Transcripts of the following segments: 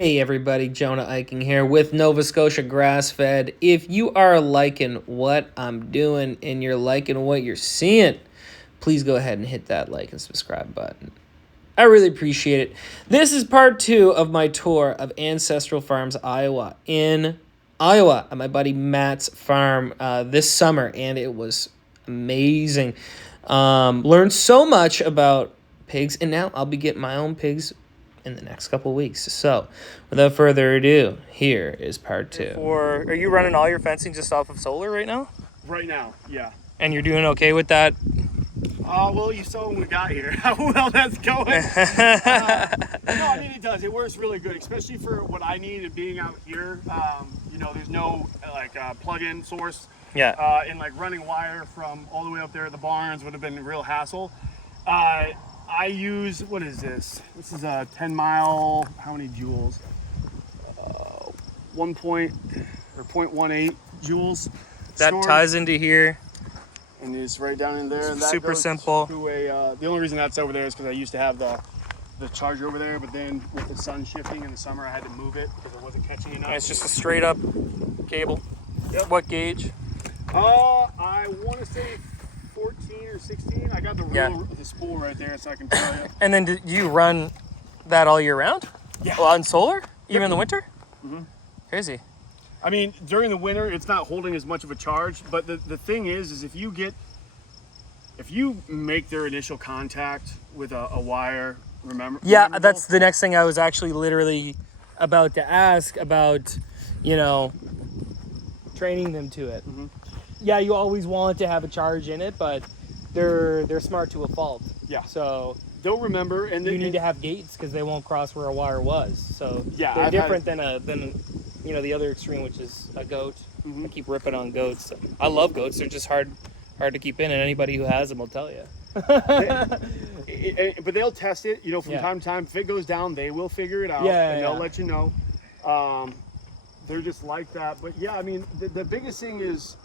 Hey everybody, Jonah Eiking here with Nova Scotia Grass Fed. If you are liking what I'm doing and you're liking what you're seeing, please go ahead and hit that like and subscribe button. I really appreciate it. This is part 2 of my tour of Ancestral Farms, Iowa. In Iowa, at my buddy Matt's farm this summer, and it was amazing. Learned so much about pigs, and now I'll be getting my own pigs in the next couple of weeks. So, without further ado, here is part 2. Are you running all your fencing just off of solar right now? Right now, yeah. And you're doing okay with that? Well, you saw when we got here how well that's going. No, I mean, it does. It works really good, especially for what I need and being out here. There's no plug-in source. Yeah. And running wire from all the way up there at the barns would have been a real hassle. I use, what is this? This is a 10 mile, how many joules? 0.18 joules. That storage. ties into here. And it's right down in there. And that Super goes simple. To the only reason that's over there is because I used to have the charger over there, but then with the sun shifting in the summer, I had to move it because it wasn't catching enough. And it's just a straight up cable. Yep. What gauge? I want to say 14 or 16. I got the spool right there, so I can tell you. And then do you run that all year round? Yeah. On solar? Even in the winter? Mm-hmm. Crazy. I mean, during the winter, it's not holding as much of a charge, but the thing is if you make their initial contact with a wire, Yeah, remember? that's the next thing I was actually literally about to ask about, training them to it. Mm-hmm. Yeah, you always want to have a charge in it, but they're smart to a fault. Yeah. So they'll remember, and you need to have gates because they won't cross where a wire was. So yeah, they're different than the other extreme, which is a goat. Mm-hmm. I keep ripping on goats. I love goats. They're just hard to keep in, and anybody who has them will tell you. But they'll test it, from time to time. If it goes down, they will figure it out, and they'll let you know. They're just like that. But yeah, I mean, the biggest thing is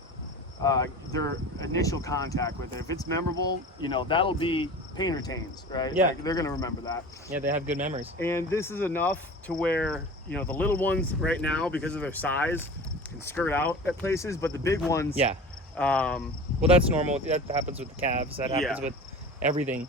their initial contact with it. If it's memorable, that'll be pain retains, right? Yeah. They're going to remember that. Yeah, they have good memories. And this is enough to where, the little ones right now, because of their size, can skirt out at places, but the big ones... Yeah. Well, that's normal. That happens with the calves. That happens with everything,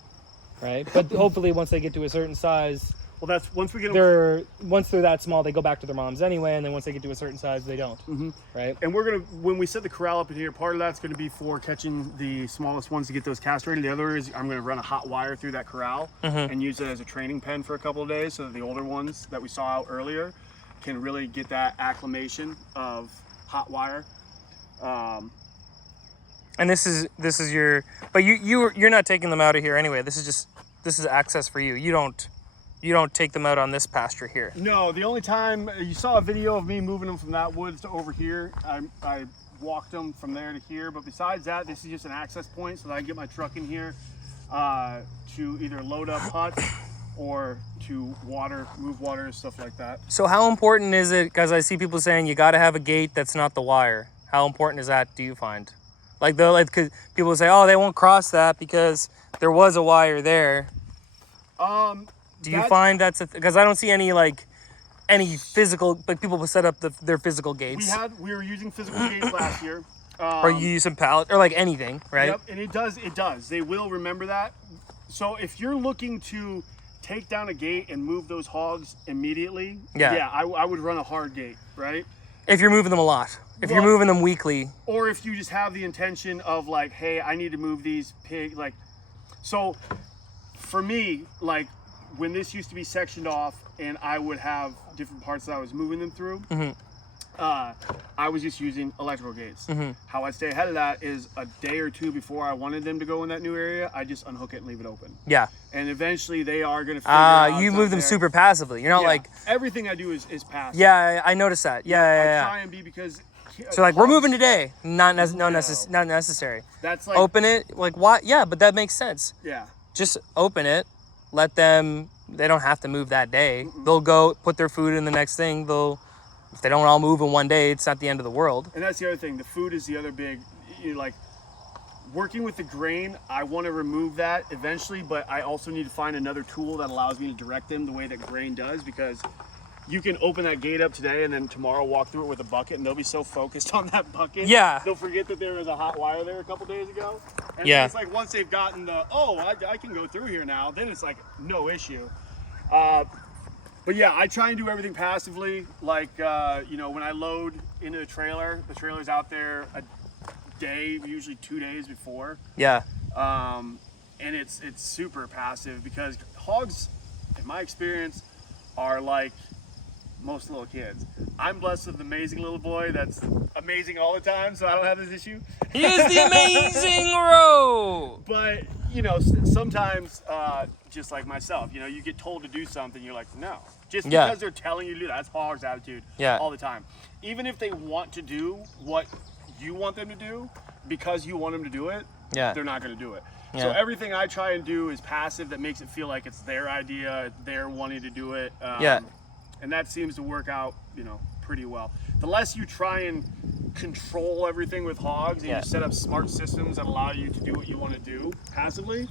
right? But hopefully once they get to a certain size... Well, that's once we get them... Once they're that small, they go back to their moms anyway, and then once they get to a certain size, they don't. Mm-hmm. Right? And we're going to, when we set the corral up in here, part of that's going to be for catching the smallest ones to get those castrated. The other is I'm going to run a hot wire through that corral and use it as a training pen for a couple of days so that the older ones that we saw out earlier can really get that acclimation of hot wire. And this is your, but you're not taking them out of here anyway. This is access for you. You don't take them out on this pasture here. No, the only time you saw a video of me moving them from that woods to over here, I walked them from there to here. But besides that, this is just an access point so that I can get my truck in here to either load up huts or to move water, stuff like that. So how important is it, because I see people saying you got to have a gate that's not the wire. How important is that, do you find? Cause people say, oh, they won't cross that because there was a wire there. Do you find that's because I don't see any physical, people will set up their physical gates. We were using physical gates last year. Or you use some pallet or anything, right? Yep, and it does. They will remember that. So if you're looking to take down a gate and move those hogs immediately, I would run a hard gate, right? If you're moving them a lot. If you're moving them weekly. Or if you just have the intention of hey, I need to move these pigs. So for me, when this used to be sectioned off and I would have different parts that I was moving them through, I was just using electrical gates. How I stay ahead of that is a day or two before I wanted them to go in that new area, I just unhook it and leave it open. Yeah. And evenally they are going to figure out. You move them super passively. You're not everything I do is passive. Yeah, I noticed that. Yeah. I try and be because... So we're moving today. Not necessary. That's open it. Why? Yeah, but that makes sense. Yeah. Just open it. Let them. They don't have to move that day. They'll go put their food in the next thing. If they don't all move in one day, it's not the end of the world. And that's the other thing. The food is the other big. Working with the grain, I want to remove that eventually, but I also need to find another tool that allows me to direct them the way that grain does, because you can open that gate up today and then tomorrow walk through it with a bucket, and they'll be so focused on that bucket. Yeah. They'll forget that there was a hot wire there a couple days ago. And Yeah. it's like once they've gotten the, I can go through here now, then it's like no issue. But yeah, I try and do everything passively. Like, when I load into the trailer's out there a day, usually 2 days before. Yeah. And it's super passive because hogs, in my experience, are like most little kids. I'm blessed with an amazing little boy that's amazing all the time, so I don't have this issue. He is the amazing Ro. But, sometimes, just like myself, you get told to do something, you're like, no. Just because they're telling you to do that, that's hog's attitude all the time. Even if they want to do what you want them to do, because you want them to do it, they're not going to do it. Yeah. So everything I try and do is passive that makes it feel like it's their idea, they're wanting to do it. And that seems to work out, pretty well. The less you try and control everything with hogs and you set up smart systems that allow you to do what you want to do passively,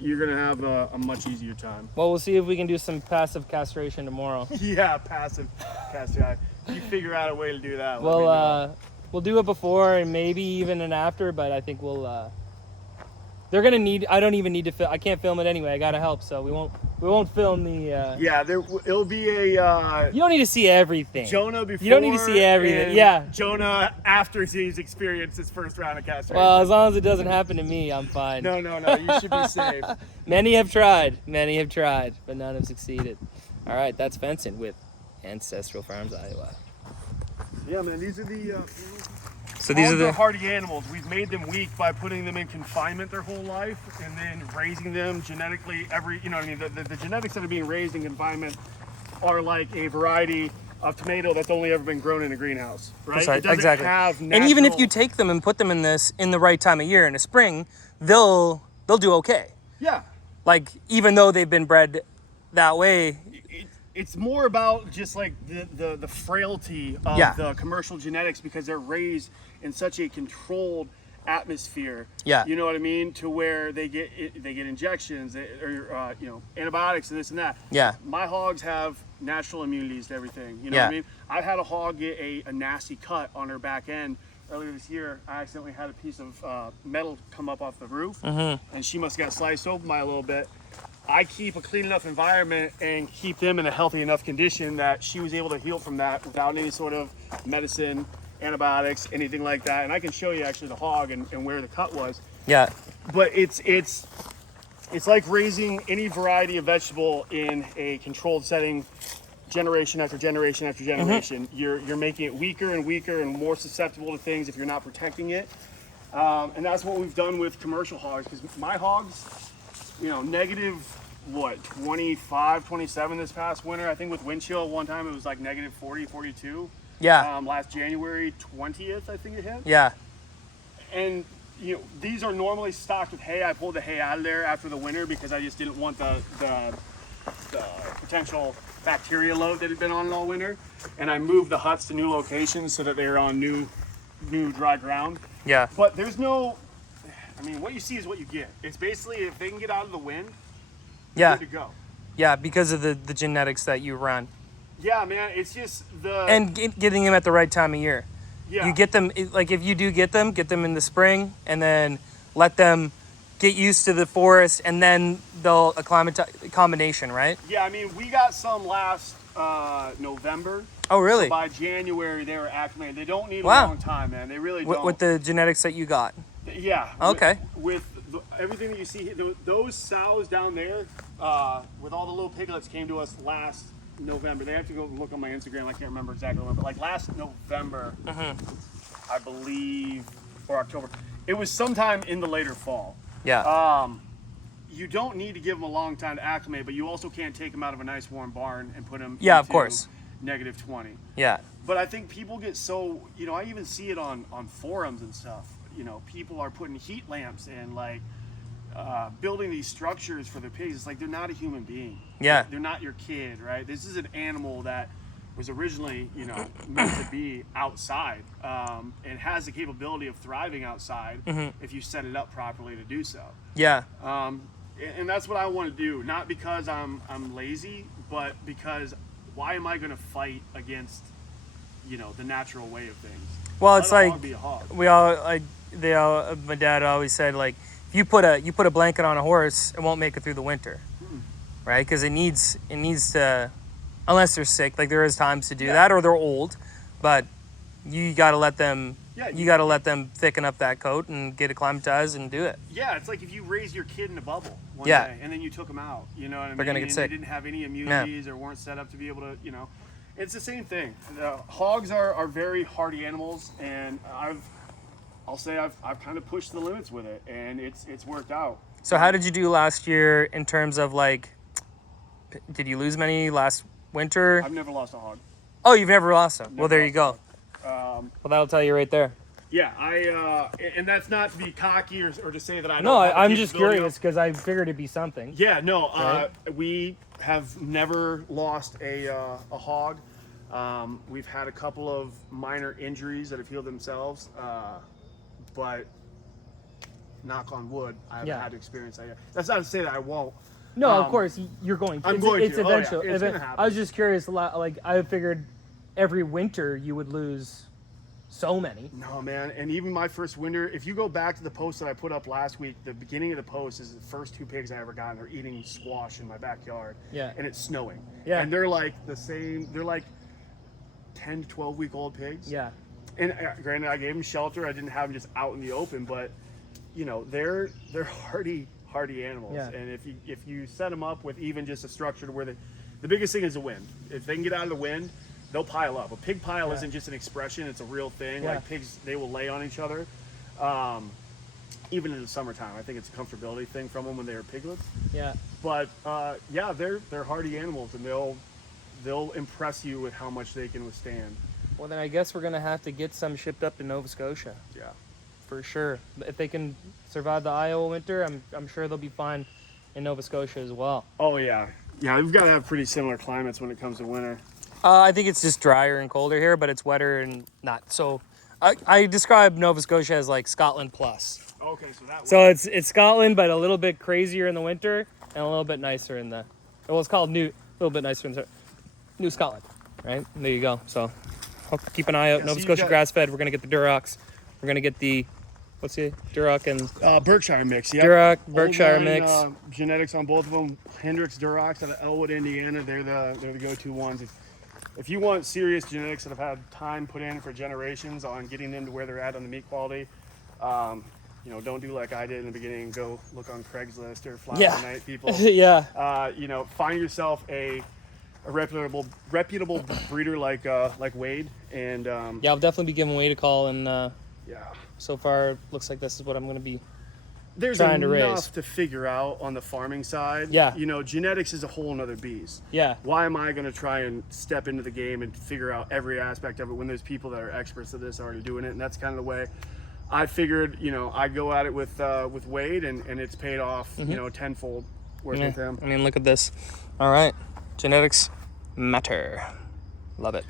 you're going to have a much easier time. Well, we'll see if we can do some passive castration tomorrow. Yeah, passive castration. You figure out a way to do that. We'll do it before and maybe even an after, but I think we'll they're gonna need. I don't even need to film. I can't film it anyway. I gotta help, so we won't film the. It'll be a. You don't need to see everything. Jonah before. You don't need to see everything. Yeah. Jonah after he's experienced his first round of castration. Well, as long as it doesn't happen to me, I'm fine. No. You should be safe. Many have tried, but none have succeeded. All right, that's fencing with Ancestral Farms, Iowa. Yeah, man. These are the. So these hogs are the hardy animals. We've made them weak by putting them in confinement their whole life and then raising them genetically the genetics that are being raised in confinement are like a variety of tomato that's only ever been grown in a greenhouse, right? That's right, It doesn't exactly. have And even if natural- you take them and put them in the right time of year in the spring, they'll do okay. Yeah. Like even though they've been bred that way. It's more about just like the frailty of the commercial genetics because they're raised in such a controlled atmosphere. Yeah. You know what I mean? To where they get injections or antibiotics and this and that. Yeah. My hogs have natural immunities to everything. You know what I mean? I had a hog get a nasty cut on her back end earlier this year. I accidentally had a piece of metal come up off the roof, and she must have got sliced open by a little bit. I keep a clean enough environment and keep them in a healthy enough condition that she was able to heal from that without any sort of medicine, antibiotics, anything like that. And I can show you actually the hog and where the cut was. Yeah. But it's like raising any variety of vegetable in a controlled setting, generation after generation after generation. You're making it weaker and weaker and more susceptible to things if you're not protecting it. And that's what we've done with commercial hogs, because my hogs, negative 25, 27 this past winter. I think with wind chill one time it was like negative 40, 42. Yeah. Last January 20th, I think it hit. Yeah. And these are normally stocked with hay. I pulled the hay out of there after the winter because I just didn't want the potential bacteria load that had been on it all winter. And I moved the huts to new locations so that they're on new dry ground. Yeah. But there's no, what you see is what you get. It's basically if they can get out of the wind, Yeah. good to go. Yeah, because of the genetics that you run. Yeah, man, it's just the... And getting them at the right time of year. Yeah. You get them, like if you do get them in the spring and then let them get used to the forest and then they'll combination, right? Yeah, we got some last November. Oh, really? So by January, they were acclimated. They don't need Wow. a long time, man. They really don't. With the genetics that you got. Yeah. Okay. With everything that you see, those sows down there, with all the little piglets, came to us last November. They have to go look on my Instagram. I can't remember exactly when, but like last November, I believe, or October. It was sometime in the later fall. Yeah. You don't need to give them a long time to acclimate, but you also can't take them out of a nice warm barn and put them of course. negative 20. Yeah. But I think people get so, I even see it on forums and stuff. People are putting heat lamps and like building these structures for their pigs. It's like they're not a human being. Yeah. They're not your kid, right? This is an animal that was originally, meant to be outside and has the capability of thriving outside if you set it up properly to do so. Yeah. And that's what I want to do, not because I'm lazy, but because why am I going to fight against, you know, the natural way of things? Well, Let it's a like hog be a hog. my dad always said, like, if you put a blanket on a horse, it won't make it through the winter, right? Because it needs to, unless they're sick, like there is times to do that, or they're old, but you got to let them. Yeah, you got to let them thicken up that coat and get acclimatized and do it. Yeah, it's like if you raised your kid in a bubble one Yeah. day and then you took them out, you know what I mean? They're gonna get And sick. They didn't have any immunities or weren't set up to be able to, you know. It's the same thing. Hogs are very hardy animals, and I'll say I've kind of pushed the limits with it, and it's worked out. So how did you do last year in terms of, like, did you lose many last winter? I've never lost a hog. Oh, you've never lost them. Well, Never there you go. Well, that'll tell you right there. Yeah, and that's not to be cocky or to say that I don't No, have the I'm just capability curious because I figured it'd be something. Yeah, no, Right? we have never lost a hog. We've had a couple of minor injuries that have healed themselves, but knock on wood, I haven't had to experience that yet. That's not to say that I won't. No, of course you're going to. I'm going It's to. Oh, yeah, eventual. it's gonna happen. I was just curious. Like, I figured every winter you would lose so many. No, man, and even my first winter, if you go back to the post that I put up last week, the beginning of the post is the first 2 pigs I ever got, and they're eating squash in my backyard. Yeah. And it's snowing. Yeah. And they're like they're like 10 to 12 week old pigs. Yeah. And granted, I gave them shelter. I didn't have them just out in the open, but you know, they're hardy animals. Yeah. And if you set them up with even just a structure to where the biggest thing is the wind. If they can get out of the wind, they'll pile up. A pig pile isn't just an expression; it's a real thing. Yeah. Like pigs, they will lay on each other. Even in the summertime, I think it's a comfortability thing from them when they were piglets. Yeah. But yeah, they're hardy animals, and they'll impress you with how much they can withstand. Well, then I guess we're gonna have to get some shipped up to Nova Scotia Yeah. for sure. If they can survive the Iowa winter, I'm sure they'll be fine in Nova Scotia as well. Oh yeah, yeah. We've got to have pretty similar climates when it comes to winter. I think it's just drier and colder here, but it's wetter and not so. I describe Nova Scotia as like Scotland plus. Okay, so that. So it's Scotland, but a little bit crazier in the winter and a little bit nicer in the. Well, it's called a little bit nicer in New Scotland, right? And there you go. So I'll keep an eye out. Yeah, Nova so Scotia got- grass fed. We're gonna get the Durocs. We're gonna get the what's the Duroc and Berkshire mix. Yeah. Duroc Berkshire mix. Genetics on both of them. Hendricks Durocs out of Elwood, Indiana. They're the go-to ones. If you want serious genetics that have had time put in for generations on getting them to where they're at on the meat quality, you know, don't do like I did in the beginning and go look on Craigslist or Fly by Night people. Yeah. You know, find yourself a reputable breeder like Wade, and Yeah, I'll definitely be giving Wade a call, and yeah. so far it looks like this is what I'm going to be. There's trying to enough raise. to figure out on the farming side. Yeah. You know, genetics is a whole nother beast. Yeah. Why am I going to try and step into the game and figure out every aspect of it when there's people that are experts at this already doing it? And that's kind of the way I figured, you know, I'd go at it with Wade, and it's paid off, you know, tenfold working with him. I mean, look at this. All right. Genetics matter. Love it.